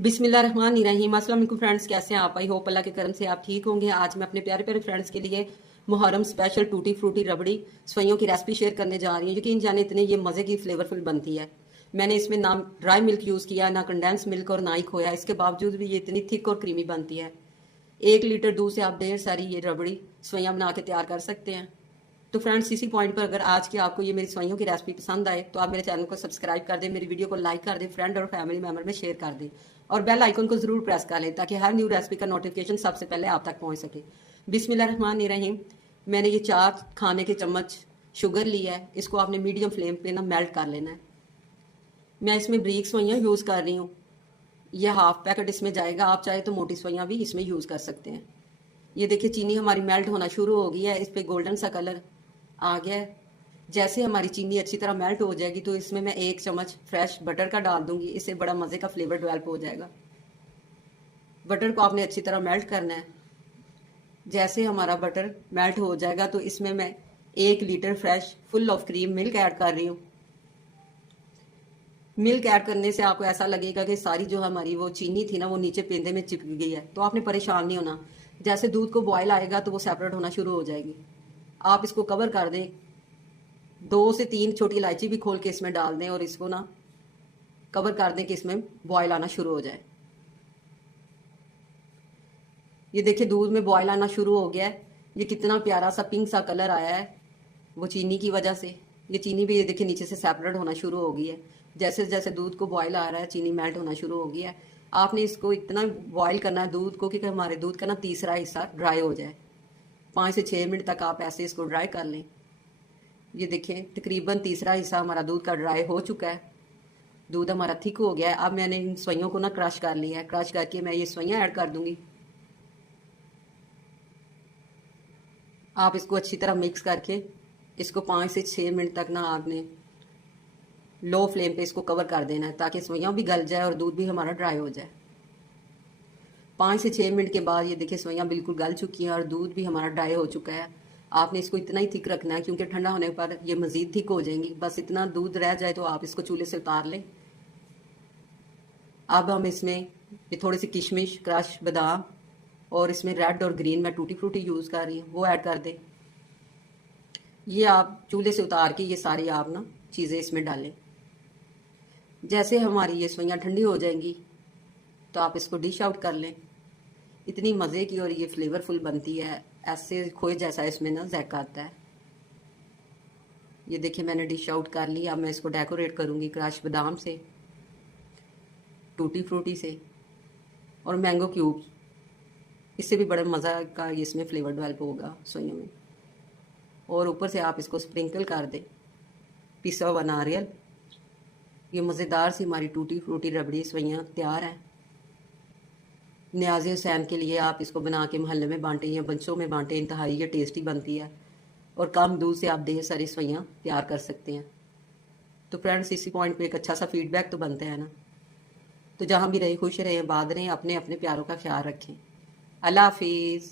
बिस्मिल्लाहिर्रहमानिर्रहीम। अस्सलाम वालेकुम फ्रेंड्स, कैसे हैं आप? आई होप अल्लाह के करम से आप ठीक होंगे। आज मैं अपने प्यारे प्यारे फ्रेंड्स के लिए मुहर्रम स्पेशल टूटी फ्रूटी रबड़ी सवैयों की रेसिपी शेयर करने जा रही हूँ। यकीन जाने इतने ये मज़े की फ्लेवरफुल बनती है। मैंने इसमें ना ड्राई मिल्क यूज़ किया, ना कंडेंस मिल्क और ना ही खोया। इसके बावजूद भी ये इतनी थिक और क्रीमी बनती है। 1 लीटर दूध से आप ढेर सारी ये रबड़ी सवैयाँ बना के तैयार कर सकते हैं। तो फ्रेंड्स, इसी पॉइंट पर अगर आज की आपको ये मेरी सवैयों की रेसिपी पसंद आए तो आप मेरे चैनल को सब्सक्राइब कर दें, मेरी वीडियो को लाइक कर दें, फ्रेंड और फैमिली मेम्बर में शेयर कर दें और बेल आइकन को जरूर प्रेस कर लें ताकि हर न्यू रेसिपी का नोटिफिकेशन सबसे पहले आप तक पहुंच सके। बिस्मिल्लाहिर्रहमानिर्रहीम। मैंने ये 4 खाने के चम्मच शुगर ली है। इसको आपने मीडियम फ्लेम पे ना मेल्ट कर लेना है। मैं इसमें ब्रीक सवैयाँ यूज़ कर रही हूँ। यह हाफ पैकेट इसमें जाएगा। आप चाहे तो मोटी सवैयाँ भी इसमें यूज़ कर सकते हैं। ये देखिए चीनी हमारी मेल्ट होना शुरू हो गई है। इस पर गोल्डन सा कलर आ गया है। जैसे हमारी चीनी अच्छी तरह मेल्ट हो जाएगी तो इसमें मैं 1 चम्मच फ्रेश बटर का डाल दूंगी। इससे बड़ा मज़े का फ्लेवर डेवलप हो जाएगा। बटर को आपने अच्छी तरह मेल्ट करना है। जैसे हमारा बटर मेल्ट हो जाएगा तो इसमें मैं 1 litre fresh full of cream milk add कर रही हूँ। मिल्क ऐड करने से आपको ऐसा लगेगा कि सारी जो हमारी वो चीनी थी ना वो नीचे पेंदे में चिपक गई है, तो आपने परेशान नहीं होना। जैसे दूध को बॉयल आएगा तो वो सेपरेट होना शुरू हो जाएगी। आप इसको कवर कर दें। 2 से 3 छोटी इलायची भी खोल के इसमें डाल दें और इसको ना कवर कर दें कि इसमें बॉयल आना शुरू हो जाए। ये देखिए दूध में बॉयल आना शुरू हो गया है। ये कितना प्यारा सा पिंक सा कलर आया है वो चीनी की वजह से। ये चीनी भी ये देखिए नीचे से सेपरेट होना शुरू हो गई है। जैसे जैसे दूध को बॉयल आ रहा है चीनी मेल्ट होना शुरू हो गया है। आपने इसको इतना बॉयल करना है दूध को कि हमारे दूध का ना तीसरा हिस्सा ड्राई हो जाए। 5 से 6 मिनट तक आप ऐसे इसको ड्राई कर लें। ये देखिए तकरीबन तीसरा हिस्सा हमारा दूध का ड्राई हो चुका है। दूध हमारा थिक हो गया है। अब मैंने इन सवैयों को ना क्रश कर लिया है। क्रश करके मैं ये सवैयाँ ऐड कर दूंगी। आप इसको अच्छी तरह मिक्स करके इसको 5 से 6 मिनट तक ना आपने लो फ्लेम पे इसको कवर कर देना है ताकि सवैयाँ भी गल जाए और दूध भी हमारा ड्राई हो जाए। 5 से 6 मिनट के बाद ये देखिए सवैयाँ बिल्कुल गल चुकी हैं और दूध भी हमारा ड्राई हो चुका है। आपने इसको इतना ही थिक रखना है क्योंकि ठंडा होने पर ये मज़ीद थिक हो जाएंगी। बस इतना दूध रह जाए तो आप इसको चूल्हे से उतार लें। अब हम इसमें ये थोड़ी सी किशमिश, क्रश बादाम और इसमें रेड और ग्रीन मैं टूटी फ्रूटी यूज़ कर रही हूँ, वो ऐड कर दें। ये आप चूल्हे से उतार के ये सारी आप ना चीज़ें इसमें डालें। जैसे हमारी ये सवैयाँ ठंडी हो जाएंगी तो आप इसको डिश आउट कर लें। इतनी मज़े की और ये फ्लेवरफुल बनती है। ऐसे खोए जैसा इसमें ना ज़ायका आता है। ये देखिए मैंने डिश आउट कर ली। अब मैं इसको डेकोरेट करूँगी क्रश बादाम से, टूटी फ्रूटी से और मैंगो क्यूब्स। इससे भी बड़ा मज़ा का इसमें फ्लेवर डेवलप होगा सवैयों में। और ऊपर से आप इसको स्प्रिंकल कर दें पिसा हुआ नारियल। ये मज़ेदार सी हमारी टूटी फ्रूटी रबड़ी सवैयाँ तैयार हैं। न्याज़े हुसैन के लिए आप इसको बना के मोहल्ले में बांटें या बच्चों में बांटें। इंतहाई ये टेस्टी बनती है और कम दूध से आप ढेर सारी सवैयाँ तैयार कर सकते हैं। तो फ्रेंड्स, इसी पॉइंट पे एक अच्छा सा फीडबैक तो बनता है ना। तो जहाँ भी रहे खुश रहें, आबाद रहें, अपने अपने प्यारों का ख्याल रखें। अल्लाह हाफिज़।